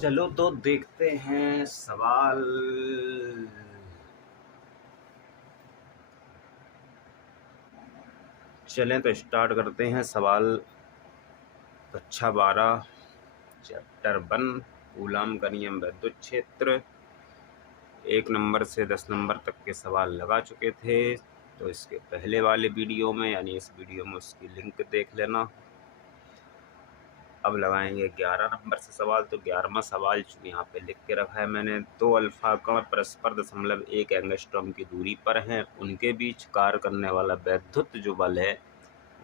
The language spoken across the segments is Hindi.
चलो तो देखते हैं सवाल। चलें तो स्टार्ट करते हैं सवाल। कक्षा 12 चैप्टर 1 कूलाम का नियम विद्युत क्षेत्र 1 नंबर से 10 नंबर तक के सवाल लगा चुके थे। तो इसके पहले वाले वीडियो में यानी इस वीडियो में उसकी लिंक देख लेना। अब लगाएंगे 11 नंबर से सवाल। तो 11वां सवाल यहाँ पे लिख के रखा है मैंने। 2 अल्फा कण परस्पर 0.1 एंगस्ट्रॉम की दूरी पर हैं। उनके बीच कार्य करने वाला वैद्युत जो बल है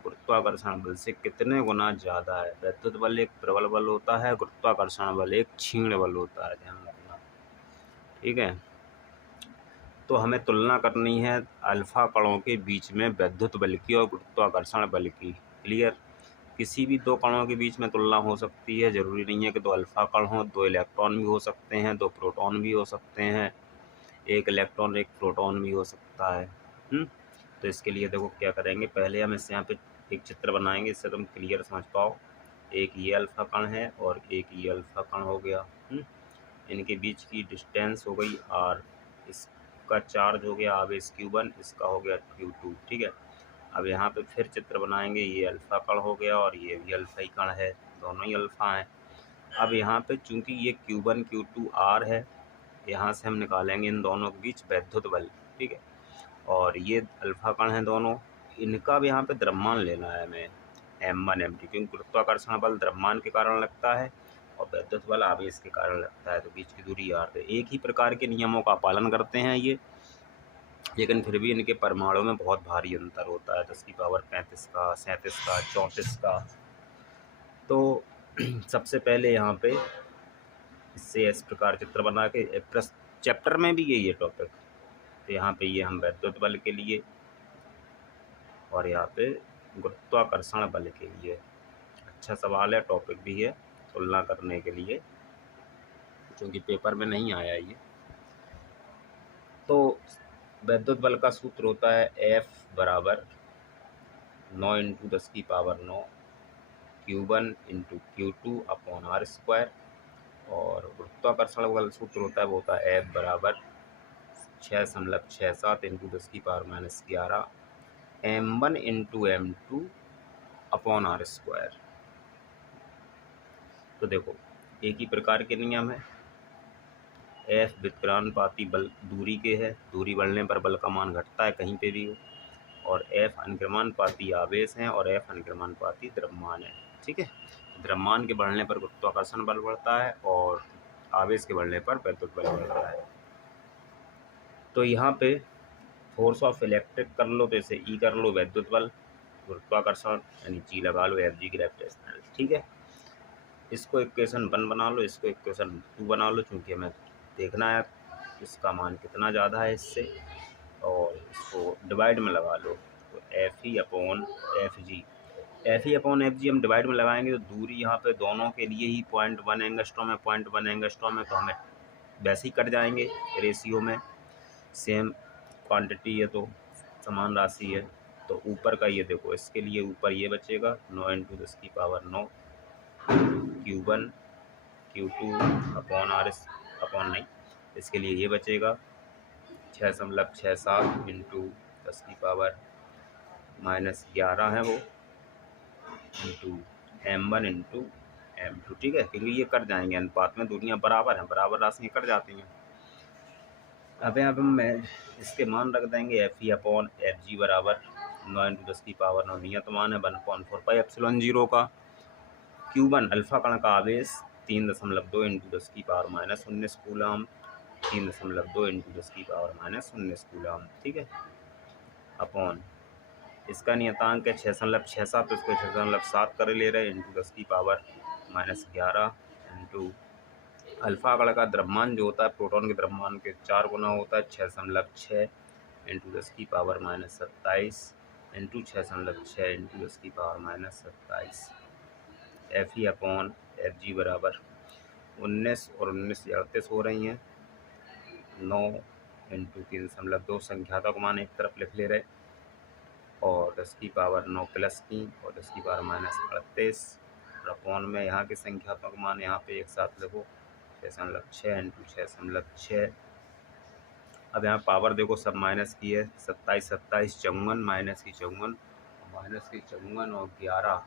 गुरुत्वाकर्षण बल से कितने गुना ज़्यादा है। वैद्युत बल एक प्रबल बल होता है, गुरुत्वाकर्षण बल एक क्षीण बल होता है, ध्यान रखना। ठीक है, तो हमें तुलना करनी है अल्फा कणों के बीच में वैद्युत बल की और गुरुत्वाकर्षण बल की। क्लियर। किसी भी 2 कणों के बीच में तुलना हो सकती है। ज़रूरी नहीं है कि 2 अल्फा कण हों, 2 इलेक्ट्रॉन भी हो सकते हैं, 2 प्रोटॉन भी हो सकते हैं, 1 इलेक्ट्रॉन 1 प्रोटॉन भी हो सकता है। तो इसके लिए देखो क्या करेंगे, पहले हम इससे यहाँ पे एक चित्र बनाएंगे, इससे तुम क्लियर समझ पाओ। एक ये अल्फा कण है और एक ये अल्फा कण हो गया। इनके बीच की डिस्टेंस हो गई r, इसका चार्ज हो गया आवेश Q1, इसका हो गया Q2। ठीक है, अब यहाँ पे फिर चित्र बनाएंगे। ये अल्फा कण हो गया और ये भी अल्फा ही कण है, दोनों ही अल्फा हैं। अब यहाँ पे चूंकि ये Q1 Q2 R है, यहाँ से हम निकालेंगे इन दोनों के बीच वैद्युत बल। ठीक है, और ये अल्फा कण हैं दोनों, इनका भी यहाँ पे द्रव्यमान लेना है हमें m1 m2, क्योंकि गुरुत्वाकर्षण बल द्रव्यमान के कारण लगता है और वैद्युत बल आवेश के कारण लगता है। तो बीच की दूरी r है। एक ही प्रकार के नियमों का पालन करते हैं ये, लेकिन फिर भी इनके परमाणु में बहुत भारी अंतर होता है। 10 की पावर 35 का, 37 का, 34 का। तो सबसे पहले यहाँ पे इससे इस प्रकार चित्र बना के चैप्टर में भी यही है टॉपिक। तो यहाँ पे ये हम वैद्युत बल के लिए और यहाँ पे गुरुत्वाकर्षण बल के लिए। अच्छा सवाल है, टॉपिक भी है तुलना करने के लिए, क्योंकि पेपर में नहीं आया ये। तो वैद्युत बल का सूत्र होता है F बराबर 9 × 10 की power 9 Q1 × Q2 upon r²। और गुरुत्वाकर्षण बल सूत्र होता है, वो होता है F बराबर 6.67 × 10 की power -11 m1 × m2 upon r²। तो देखो एक ही प्रकार के नियम है। F व्युत्क्रांतिपाती बल दूरी के है, दूरी बढ़ने पर बल का मान घटता है कहीं पे भी हो। और F अनुक्रमानुपाती आवेश है और F अनुक्रमानुपाती द्रव्यमान है। ठीक है, द्रव्यमान के बढ़ने पर गुरुत्वाकर्षण बल बढ़ता है और आवेश के बढ़ने पर वैद्युत बल बढ़ता है। तो यहाँ पे फोर्स ऑफ इलेक्ट्रिक कर लो तो इसे E कर लो, वैद्युत बल गुरुत्वाकर्षण यानी G लगा लो, Fg ग्रेविटेशनल। ठीक है, इसको इक्वेशन 1 बना लो, इसको इक्वेशन 2 बना लो, चूँकि हमें देखना है इसका मान कितना ज़्यादा है इससे, और इसको डिवाइड में लगा लो। तो Fe अपॉन Fg हम डिवाइड में लगाएंगे तो दूरी यहाँ पे दोनों के लिए ही 0.1 एंगस्ट्रॉम है, 0.1 एंगस्ट्रॉम है, तो हमें वैसे ही कट जाएंगे रेशियो में। सेम क्वांटिटी है तो समान राशि है। तो ऊपर का ये देखो, इसके लिए ऊपर ये बचेगा 9 × 10 की power 9 Q1 Q2 upon r upon नहीं, इसके लिए ये बचेगा 6.67 × 10 की पावर -11 है वो इंटू m1 × m2। ठीक है, क्योंकि ये कट जाएंगे अनुपात में, दूरियां बराबर हैं, बराबर राशियाँ कट जाती हैं। अब यहाँ पे मैं इसके मान रख देंगे Fe अपॉन Fg बराबर 9 × 10 की पावर 9 नियत मान है 1/4πε0 का। Q1 अल्फा कण का आवेश 3.2 × 10 की पावर -19 कूलाम, 3.2 × 10 की पावर -19 कूलाम। ठीक है, अपॉन इसका नियतांक है 6.67, तो इसको 6.7 कर ले रहे इंटू 10 की पावर -11 इंटू अल्फा कण का द्रव्यमान जो होता है प्रोटॉन के द्रव्यमान के 4 गुना होता है, 6.6 इंटू 10 की पावर -27 इंटू 6.6 इंटू 10 की पावर -27। Fe अपॉन Fg बराबर 19 और 19 38 हो रही हैं, 9 इंटू 3.2 संख्यात्मक मान एक तरफ लिख ले रहे और 10 की पावर 9 प्लस 3 और 10 की पावर -38 अपॉन में यहाँ के संख्यात्मक मान यहाँ पे एक साथ लिखो 6/6 अब यहाँ पावर देखो सब माइनस की है, 27 27 54 -54 और 11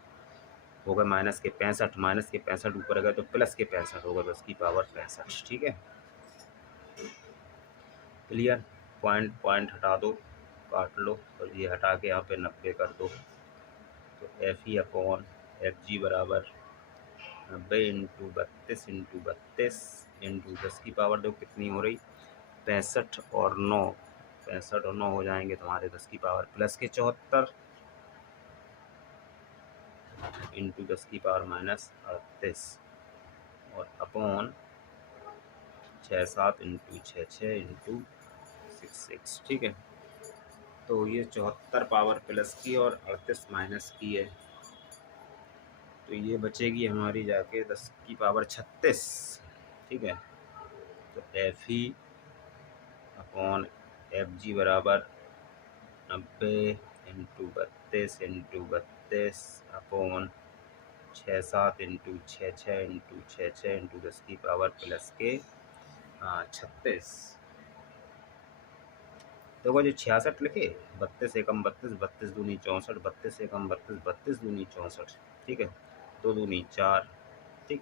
हो गए माइनस के 65 ऊपर गए तो प्लस के 65 होगा, 10 की पावर 65। ठीक है, क्लियर। पॉइंट हटा दो, काट लो और ये हटा के यहाँ पे 90 कर दो, तो FE/FG बराबर 90 × 32 × 32 इंटू 10 की पावर देखो कितनी हो रही, 65 और 9 हो जाएंगे तुम्हारे 10 की पावर प्लस के 74 इंटू 10 की पावर माइनस 38 और अपॉन 67 × 6 इंटू 66। ठीक है, तो ये 74 पावर प्लस की और 38 माइनस की है, तो ये बचेगी हमारी जाके 10 की पावर 36। ठीक है, तो FE/FG बराबर 90 × 32 × 32 अपॉन 67 × 66 × 66 इंटू 10 की पावर प्लस के 36। देखो जो 66 लिखे, 32 एकम 32, 32 दूनी 64, 32 एकम 32, 32 दूनी 64। ठीक है, 2 दूनी 4, ठीक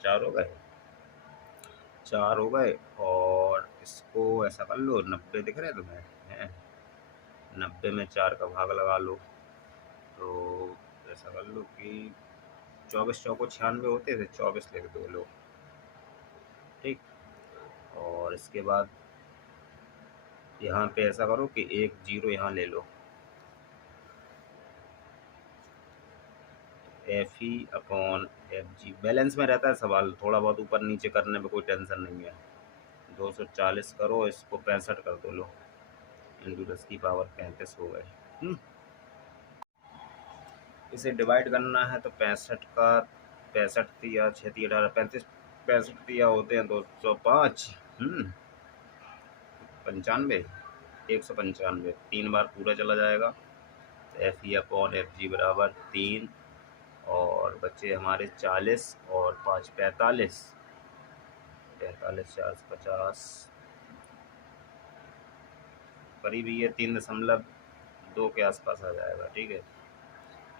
4 हो गए और इसको ऐसा कर लो, 90 दिख रहे तुम्हें, 90 में 4 का भाग लगा लो, तो ऐसा कर लो कि 24 चौको 96 होते थे, 24 लिख दो लो। ठीक, और इसके बाद यहाँ पे ऐसा करो कि 1 0 यहाँ ले लो, FE/FG बैलेंस में रहता है सवाल, थोड़ा बहुत ऊपर नीचे करने में कोई टेंशन नहीं है। 240 करो, इसको 65 कर दो लो, इंटू 10 की पावर 35 हो गए। इसे डिवाइड करना है तो 65 का 65 दिया 6 18 35 65 दिया होते हैं 205, 95 195, 3 बार पूरा चला जाएगा। FE/FG बराबर 3 और बच्चे हमारे 40 और 5 45, 45 4 50 करीब ये 3.2 के आसपास आ जाएगा। ठीक है,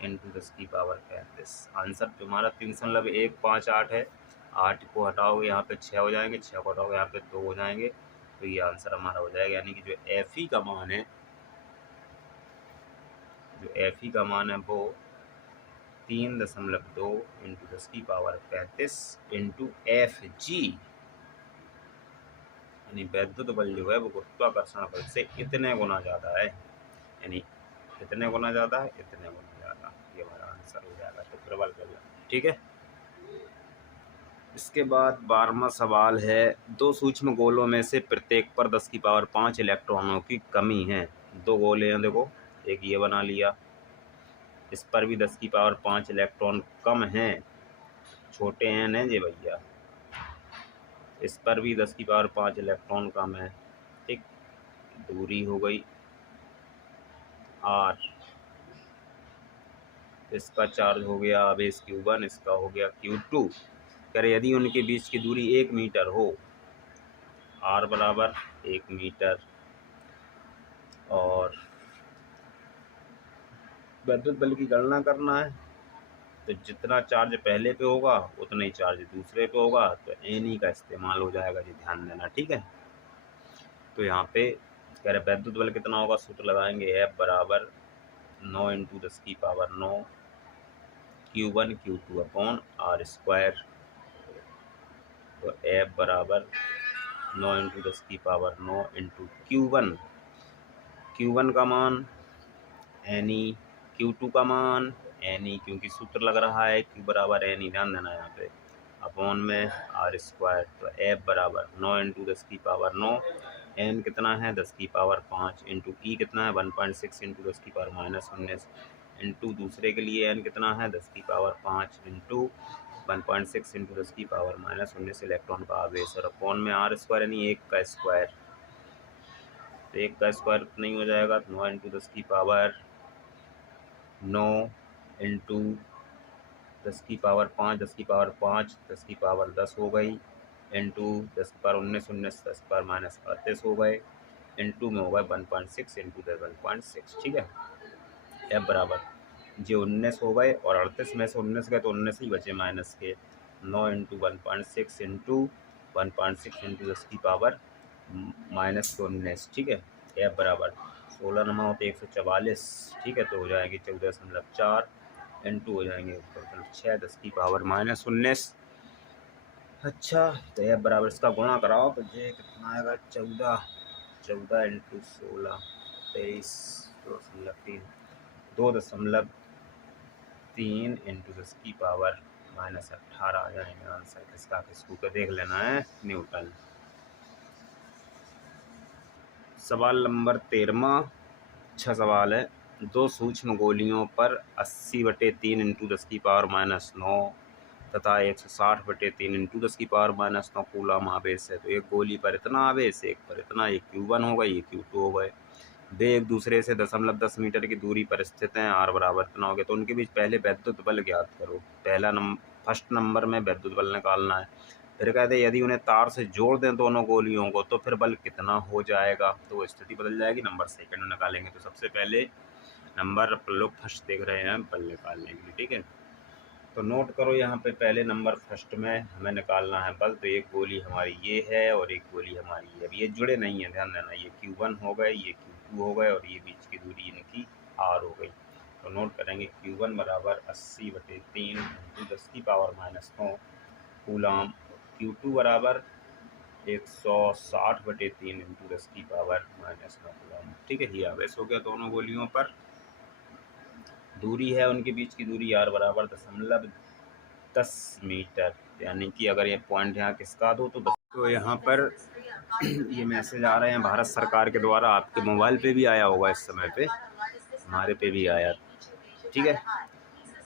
इंटू 10 की पावर 35। आंसर तुम्हारा 3.158 है। 8 को हटाओगे यहाँ पे 6 हो जाएंगे, 6 को हटाओगे यहाँ पे 2 हो जाएंगे, तो ये आंसर हमारा हो जाएगा। यानी कि जो FE का मान है, वो 3.2 इंटू 10 की पावर 35 इंटू FG, यानी वैद्युत बल जो है वो गुरुत्वाकर्षण बल से इतने गुना ज़्यादा है, यानी कितने गुना ज़्यादा है, इतने गुना ज़्यादा, ये हमारा आंसर हो जाएगा। तो प्रबल बल, ठीक है। इसके बाद 12वां सवाल है, 2 सूक्ष्म गोलों में से प्रत्येक पर 10 की पावर 5 इलेक्ट्रॉनों की कमी है। 2 गोले हैं देखो, एक ये बना लिया, इस पर भी 10 की पावर 5 इलेक्ट्रॉन कम हैं, छोटे हैं न जी भैया, इस पर भी 10 की पावर 5 इलेक्ट्रॉन कम है। ठीक, दूरी हो गई R, इसका चार्ज हो गया बेस Q1, इसका हो गया Q2। कह रहे यदि उनके बीच की दूरी 1 मीटर हो, R बराबर 1 मीटर, और विद्युत बल की गणना करना है, तो जितना चार्ज पहले पे होगा उतना ही चार्ज दूसरे पे होगा, तो N का इस्तेमाल हो जाएगा जी, ध्यान देना। ठीक है, तो यहाँ पे कह रहे विद्युत बल कितना होगा, सूत्र लगाएंगे F बराबर 9 इंटू 10 की power 9 Q1 Q2 upon R², तो F बराबर 9 इंटू 10 की पावर 9 इंटू Q1 का मान NE, Q2 का मान NE, क्योंकि सूत्र लग रहा है Q बराबर NE, ध्यान देना यहाँ पे, अपॉन में R², तो F बराबर 9 इंटू 10 की पावर 9, N कितना है 10 की पावर 5 इंटू E कितना है 1.6 इंटू 10 की पावर -19 इंटू दूसरे के लिए N कितना है 10 की पावर 5 इंटू 1.6 इंटू 10 की पावर -19 इलेक्ट्रॉन का आवेश, और अपॉन में R² यानी 1 का स्क्वायर, तो 1 का स्क्वायर नहीं हो जाएगा, 9 इंटू 10 की पावर 9 इंटू 10 की पावर 5, 10 की पावर 5 10 की पावर 10 हो गई, इंटू 10⁻19 19 10⁻−38 हो गए, इंटू में हो गए 1.6 इंटू 1.6। ठीक है, एफ बराबर जो 19 हो गए और 38 में से 19 गए तो 19 ही बचे माइनस के। 9 इंटू 1.6 इंटू 1.6 इंटू 10⁻−19। ठीक है, एफ बराबर 16 नमा होते 144। ठीक है, तो हो जाएंगे 14.4 इंटू हो जाएंगे 6 10⁻−19। अच्छा, तो एफ बराबर इसका गुणा कराओ तो ये कितना आएगा 14 14 इंटू 16 23.3 2.3 इंटू 10⁻−18 आ जाएंगे आंसर किसका। किसको का देख लेना है, न्यूटन। सवाल नंबर 13। अच्छा सवाल है। दो सूक्ष्म गोलियों पर 80/3 इंटू 10⁻−9 तथा 160/3 इंटू 10⁻−9 कूलम आवेश है। तो एक गोली पर इतना आवेश, एक पर इतना, ये Q1 हो गए, ये Q2 हो गए। वे एक दूसरे से 0.10 मीटर की दूरी पर स्थित हैं, R बराबर इतना हो गया। तो उनके बीच पहले वैद्युत बल ज्ञात करो। फर्स्ट नंबर में वैद्युत बल निकालना है। फिर कहते हैं यदि उन्हें तार से जोड़ दें दोनों गोलियों को तो फिर बल कितना हो जाएगा। तो स्थिति बदल जाएगी। नंबर सेकंड में निकालेंगे। तो सबसे पहले नंबर लोग फर्स्ट देख रहे हैं बल निकालने के लिए। ठीक है, तो नोट करो यहाँ पे पहले नंबर फर्स्ट में हमें निकालना है बल। तो एक गोली हमारी ये है और एक गोली हमारी ये। अब ये जुड़े नहीं है, ध्यान देना। ये Q1 हो गए, ये Q2 हो गए और ये बीच की दूरी इनकी R हो गई। तो नोट करेंगे Q1 बराबर 80/3 इंटू 10⁻−9 कूलम। Q2 बराबर 160/3 इंटू 10⁻−9 कूलम। ठीक है, ये आवेश हो गया दोनों गोलियों पर। दूरी है उनके बीच की दूरी R बराबर 0.10 मीटर, यानी कि अगर ये पॉइंट यहाँ किसका दो तो 10। तो यहाँ पर ये मैसेज आ रहे हैं भारत सरकार के द्वारा। आपके मोबाइल पे भी आया होगा इस समय पे, हमारे पे भी आया। ठीक है,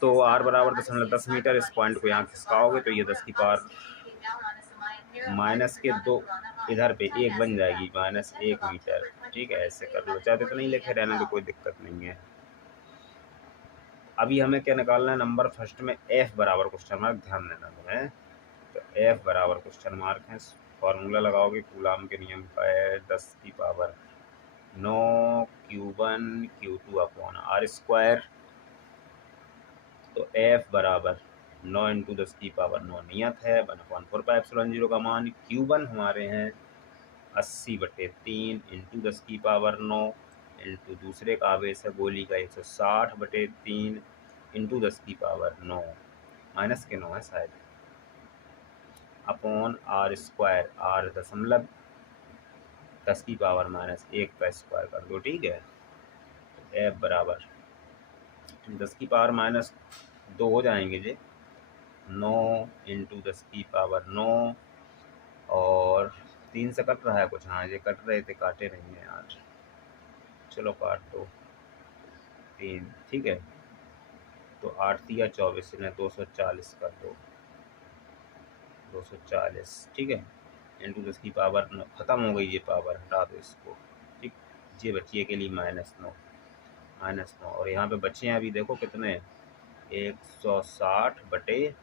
तो R बराबर 0.10 मीटर। इस पॉइंट को यहाँ खिसकाओगे तो ये 10⁻−1 के 2 इधर पे 1 बन जाएगी, -1 मीटर। ठीक है, ऐसे कर लो, चाहते तो नहीं लिखे रहने तो कोई दिक्कत नहीं है। अभी हमें क्या निकालना है नंबर फर्स्ट में, F बराबर क्वेश्चन मार्क। ध्यान देना तुम्हें। तो F बराबर क्वेश्चन मार्क है। फॉर्मूला लगाओगे कूलाम के नियम का है 10⁻9 Q1 Q2 अपॉन R²। तो F बराबर 9 इंटू 10⁻9 नियत है 1/4πε0 का मान। Q1 हमारे हैं 80/3 इंटू 10⁻9 इंटू दूसरे का आवेश है गोली का 160/3 इंटू 10⁻9 माइनस के 9 है शायद, अपॉन R²। R 0.10⁻1 का स्क्वायर कर दो। ठीक है, F बराबर 10⁻2 हो जाएंगे जी। 9 इंटू 10⁻9 और 3 से कट रहा है कुछ। हाँ, ये कट रहे थे, काटे नहीं हैं आज। चलो काट दो 3। ठीक है, तो 8 या 24 इन्हें 240 कर दो, 240। ठीक है, इंटू 10⁻9 ख़त्म हो गई ये पावर, हटा दो इसको। ठीक, ये बचिए के लिए -9 और यहाँ पे बचे हैं अभी देखो कितने, 160/3।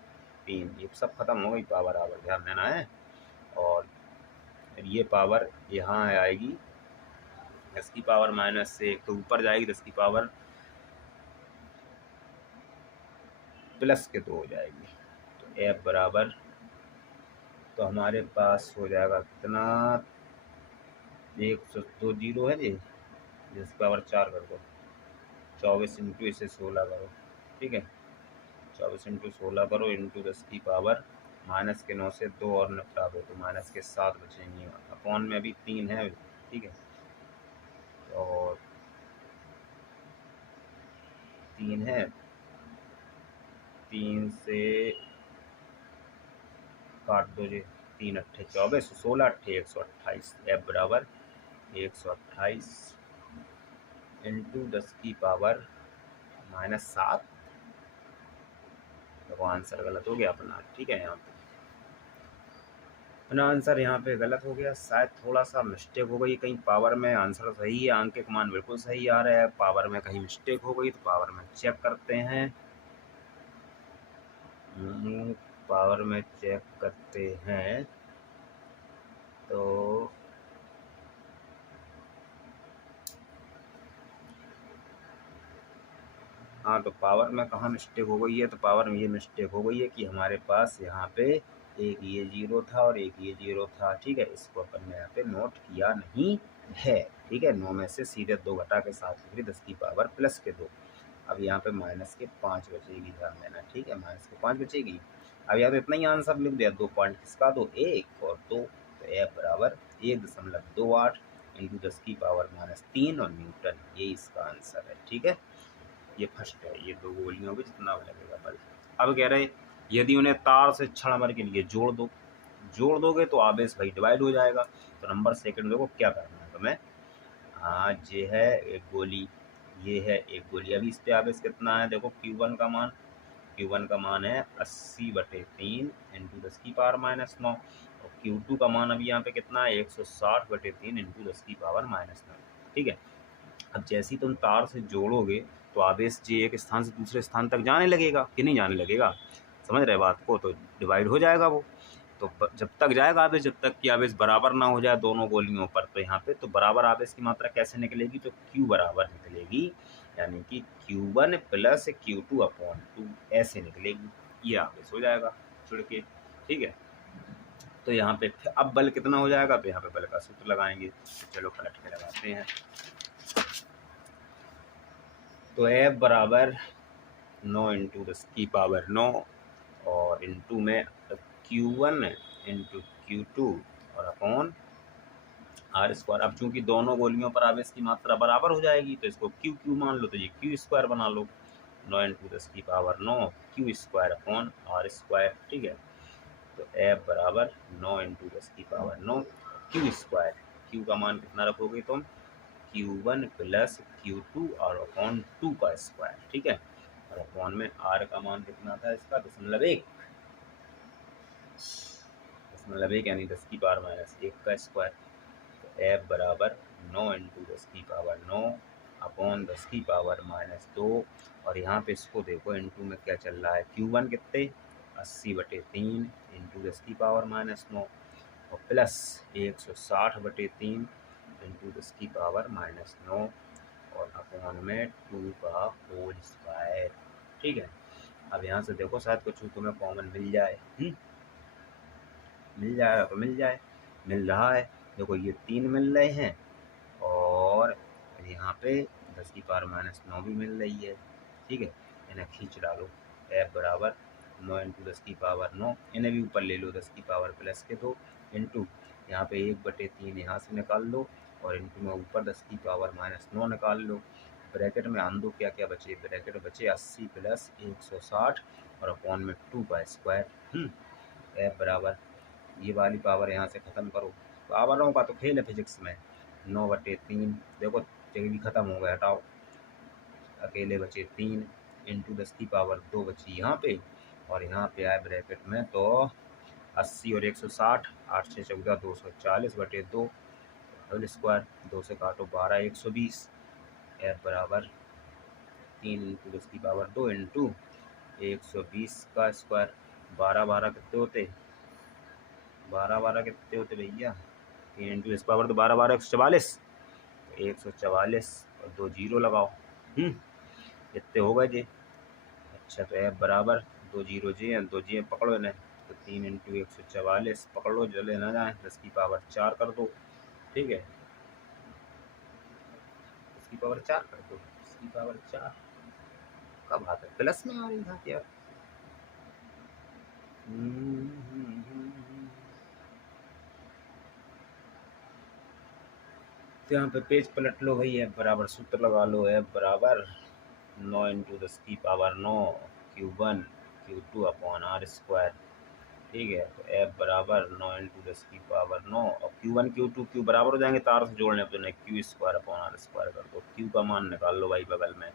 ये सब खत्म हो गई पावर आवर, ध्यान देना है। और ये पावर यहाँ आएगी 10⁻⁻1 से तो ऊपर जाएगी 10⁻+2 हो जाएगी। तो F बराबर, तो हमारे पास हो जाएगा कितना, 102 जीरो है जी, 10⁻4 कर दो। 24 इंटू इसे 16 करो। ठीक है, 24 इंटू 16 करो इंटू 10⁻−9 से 2 और निपटा दो तो -7 बचेंगे। अपॉन में अभी 3 है। ठीक है, और 3 है, 3 से काट दो जी। 3 अट्ठे 24, 16 अट्ठे 128। F बराबर 128 इंटू 10⁻−7। तो आंसर गलत हो गया अपना। ठीक है, यहाँ पे अपना आंसर यहाँ पे गलत हो गया, शायद थोड़ा सा मिस्टेक हो गई कहीं पावर में। आंसर सही है, अंक के मान बिल्कुल सही आ रहा है, पावर में कहीं मिस्टेक हो गई तो पावर में चेक करते हैं। पावर में चेक करते हैं। तो हाँ, तो पावर में कहाँ मिस्टेक हो गई है, तो पावर में ये मिस्टेक हो गई है कि हमारे पास यहाँ पे एक ये जीरो था और एक ये जीरो था, ठीक है। इसको अपन ने यहाँ पे नोट किया नहीं है, ठीक है। 9 में से सीधे 2 घटा के 7 लिख दी, 10 की पावर प्लस के 2। अब यहाँ पे माइनस के 5 बचेगी, ध्यान देना, ठीक है। माइनस के 5 बचेगी। अब यहाँ पे इतना ही आंसर लिख दिया, 2 पॉइंट किसका, 2 1 और 2, तो F बराबर 1.28 इंटू 10 की पावर -3 और न्यूटन, ये इसका आंसर है, ठीक है। ये फर्स्ट है, ये 2 गोलियों पे जितना लगेगा बल। अब कह रहे यदि उन्हें तार से क्षण भर के लिए जोड़ दोगे तो आवेश भाई डिवाइड हो जाएगा। तो नंबर सेकंड देखो क्या करना है तुम्हें। हाँ, ये है एक गोली, ये है एक गोली। अभी इस पे आवेश कितना है, देखो Q1 का मान, Q1 का मान है 80/3 इंटू 10 की पावर -9 और Q2 का मान अभी यहाँ पे कितना है 160/3 इंटू 10 की पावर -9, ठीक है। अब जैसे ही तुम तार से जोड़ोगे तो आवेश जी एक स्थान से दूसरे स्थान तक जाने लगेगा कि नहीं जाने लगेगा, समझ रहे बात को, तो डिवाइड हो जाएगा वो। तो जब तक जाएगा आवेश, जब तक कि आवेश बराबर ना हो जाए दोनों गोलियों पर, तो यहाँ पे तो बराबर आवेश की मात्रा कैसे निकलेगी, तो Q बराबर निकलेगी, यानी कि Q1 + Q2/2 ऐसे निकलेगी, ये आवेश हो जाएगा जुड़ के, ठीक है। तो यहाँ पे अब बल कितना हो जाएगा, तो यहाँ पे बल का सूत्र लगाएंगे। चलो पलट के लगाते हैं। तो F बराबर 9 इंटू 10 की पावर 9 और इंटू में Q1 इंटू Q2 और अपॉन R²। अब चूंकि दोनों गोलियों पर आवेश की मात्रा बराबर हो जाएगी तो इसको Q मान लो, तो ये Q² बना लो। 9 इंटू 10 की पावर 9 Q² अपॉन R², ठीक है। तो F बराबर 9 इंटू 10 की पावर 9 Q²। Q का मान कितना रखोगे तुम, Q1 + Q2 और अपॉन 2 का स्क्वायर, ठीक है। और अपॉन में R का मान कितना था इसका, 0.1 यानी 10 की पावर -1 का स्क्वायर। तो F बराबर 9 इंटू 10 की पावर 9 अपॉन 10 की पावर -2 और यहाँ पे इसको देखो इंटू में क्या चल रहा है, Q1 कितने 80/3 इंटू 10 की पावर -9 और प्लस 160/3 इंटू 10 की पावर -9 और अपॉन में 2 का होल स्क्वायर, ठीक है। अब यहाँ से देखो शायद कुछ तुम्हें कॉमन मिल जाए, मिल जाएगा तो मिल जाए, मिल रहा है। देखो ये 3 मिल रहे हैं और यहाँ पे 10 की पावर -9 भी मिल रही है, ठीक है। इन्हें खींच डालो। F बराबर 9 इंटू 10 की पावर 9, इन्हें भी ऊपर ले लो 10 की पावर +2 इंटू यहाँ पे 1/3 यहाँ से निकाल लो और इंटू में ऊपर 10 की पावर -9 निकाल लो। ब्रैकेट में आन दो, क्या क्या बचे, ब्रैकेट बचे 80 + 160 और अपॉन में 2 का स्क्वायर। F बराबर ये वाली पावर यहाँ से ख़त्म करो, पावरों का तो खेल है फिजिक्स में। 9/3 देखो जगह भी ख़त्म हो गया, हटाओ, अकेले बचे 3 इंटू 10 की पावर 2 बची यहाँ पे और यहाँ पे आए ब्रैकेट में तो 80 और 160, 8 6 14 240/2 होल स्क्वायर, 2 से काटो 12 120। F बराबर 3 इंटू 10 की पावर 2 इंटू 120 का स्क्वायर। 12 12 कितने होते, 12 12 कितने होते भैया, 3 इंटू 10 पावर तो 12 12 144, 144 और 2 जीरो लगाओ, इतने हो गए जी। अच्छा तो F बराबर 2 जीरो जी हैं, 2 जी पकड़ो इन्हें, तो 3 इंटू 144 पकड़ो, जले ना जाए, 10 की पावर 4 कर दो, ठीक है। 10 की पावर 4 कर दो, 10 की पावर 4 कब आता है, प्लस में आ रही था क्या। तो यहाँ पे पेज पलट लो भाई, F बराबर सूत्र लगा लो, F बराबर 9 इंटू 10 की power 9 Q1 Q2 upon R², ठीक है। तो F बराबर 9 इंटू 10 की पावर 9 और Q1 Q2 Q बराबर हो जाएंगे तार से जोड़ने पर, Q² अपॉन R² कर दो। Q का मान निकाल लो भाई बगल में,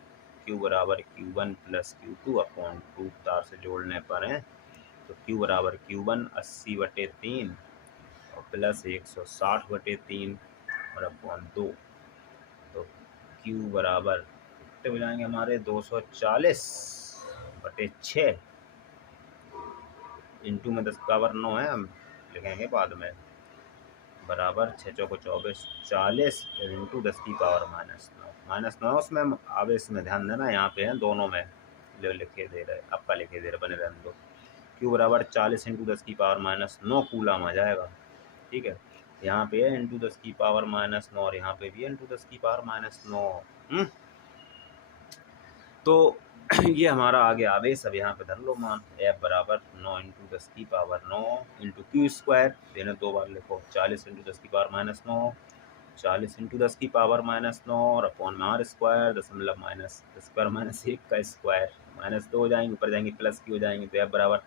Q बराबर Q1 + Q2 अपॉन 2 तार से जोड़ने पर है, तो Q बराबर Q1 80/3 और प्लस 160/3 और अपॉन 2, तो Q बराबर कितने हो जाएंगे हमारे 240/6 इंटू में 10 की पावर 9 है, हम लिखेंगे बाद में, बराबर 6 चौको 24 40 इंटू 10 की पावर -9 उसमें आवेश में ध्यान देना, यहाँ पे है दोनों में लिखे दे रहे, आपका लिखे दे रहे, बने रहने दो। क्यू बराबर 40 इंटू 10 की पावर -9 कूलम आ जाएगा। ठीक है, यहाँ पे है इंटू 10 की पावर -9 और यहाँ पे भी है इंटू 10 की पावर -9। तो ये हमारा आ गया आवेश। अब यहाँ पे धर लो मान F बराबर 9 इंटू 10 की पावर 9 इंटू क्यू स्क्वायर, देने 2 बार लिखो, 40 इंटू 10 की पावर -9, 40 इंटू 10 की पावर -9 और अपॉन में आर स्क्वायर दशमलव माइनस स्क्वायर -1 का स्क्वायर -2 हो जाएंगे, ऊपर जाएंगे प्लस की हो जाएंगे। तो F बराबर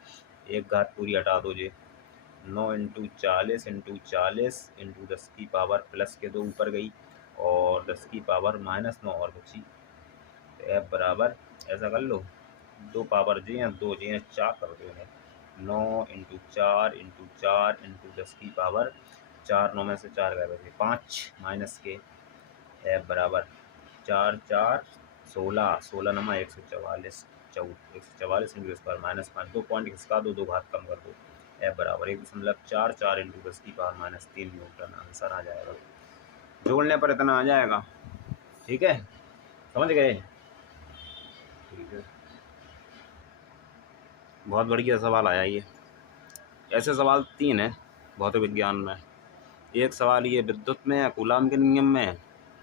1 घात पूरी हटा दो जी, 9 इंटू 40 इंटू 10 की पावर प्लस के 2 ऊपर गई और 10 की पावर -9 और बची। F बराबर ऐसा कर लो, 2 पावर जी हैं, 2 जी हैं, 4 कर दो इन्हें, 9 इंटू 4 इंटू 10 की पावर 4, 9 में से 4 गए बचे 5 माइनस के। F बराबर 4 4 16 16 नमा 144 144 इंटू स्क्वायर -5, 2 पॉइंट खिसका दो, 2 घात कम कर दो। F बराबर 1.44 इंटू 10 की पावर -3 न्यूटन आंसर आ जाएगा। जोड़ने पर इतना आ जाएगा। ठीक है, समझ गए? ठीक है, बहुत बढ़िया सवाल आया ये। ऐसे सवाल 3 हैं भौतिक विज्ञान में। एक सवाल ये विद्युत में है, कूलाम के नियम में है,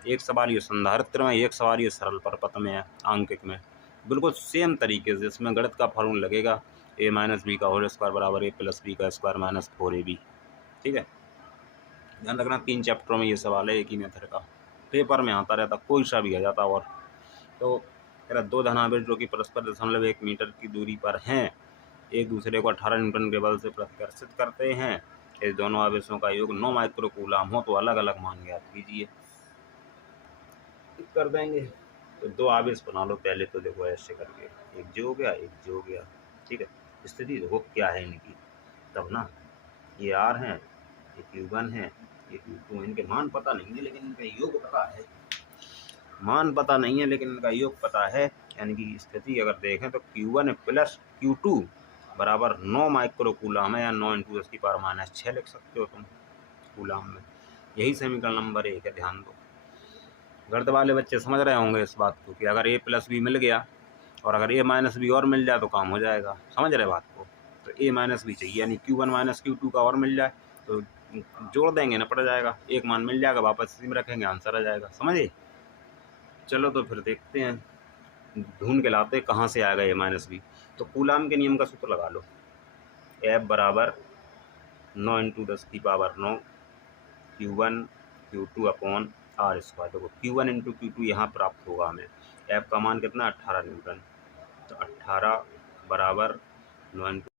एक सवाल ये संधारित्र में, एक सवाल ये सरल परपथ में है, आंकिक में। बिल्कुल सेम तरीके से इसमें गणित का फॉर्मूला लगेगा, a माइनस बी का होल स्क्वायर बराबर a प्लस बी का स्क्वायर माइनस 4ab। ठीक है, ध्यान रखना 3 चैप्टरों में ये सवाल है, एक ही मेथड का, पेपर में आता रहता, कोई सा भी आ जाता। और तो मेरा 2 धनावेश जो कि परस्पर 0.1 मीटर की दूरी पर हैं, एक दूसरे को 18 न्यूटन के बल से प्रतिकर्षित करते हैं। इस दोनों आवेशों का योग 9 माइक्रो कूलाम हो तो अलग अलग मान ज्ञात कीजिए। कर देंगे तो 2 आवेश बना लो पहले, तो देखो ऐसे करके, एक जो हो गया, एक जो हो गया। ठीक है, स्थिति देखो क्या है इनकी, तब ना ये R हैं, ये Q1 है, ये Q2। इनके मान पता नहीं है लेकिन इनका योग पता है, मान पता नहीं है लेकिन इनका योग पता है। यानी कि स्थिति अगर देखें तो Q1 प्लस Q2 बराबर 9 माइक्रो कूलाम है, या 9 इंटू 10 की पावर -6 लिख सकते हो तुम कूलाम में। यही समीकरण नंबर 1 है। ध्यान दो, गणित वाले बच्चे समझ रहे होंगे इस बात को कि अगर a प्लस बी मिल गया और अगर a माइनस बी और मिल जाए तो काम हो जाएगा। समझ रहे बात को? तो a माइनस बी चाहिए, यानी Q1 माइनस Q2 का और मिल जाए तो जोड़ देंगे ना, पड़ जाएगा, एक मान मिल जाएगा, वापस इसी में रखेंगे, आंसर आ जाएगा। समझे? चलो तो फिर देखते हैं, ढूंढ के लाते कहाँ से आएगा a माइनस बी। तो कूलाम के नियम का सूत्र लगा लो, F बराबर 9 इंटू 10 की power 9 Q1 Q2 upon are square. देखो Q1 इंटू Q2 यहाँ प्राप्त होगा हमें, F का मान कितना 18 न्यूटन, तो 18 बराबर 9 इंटू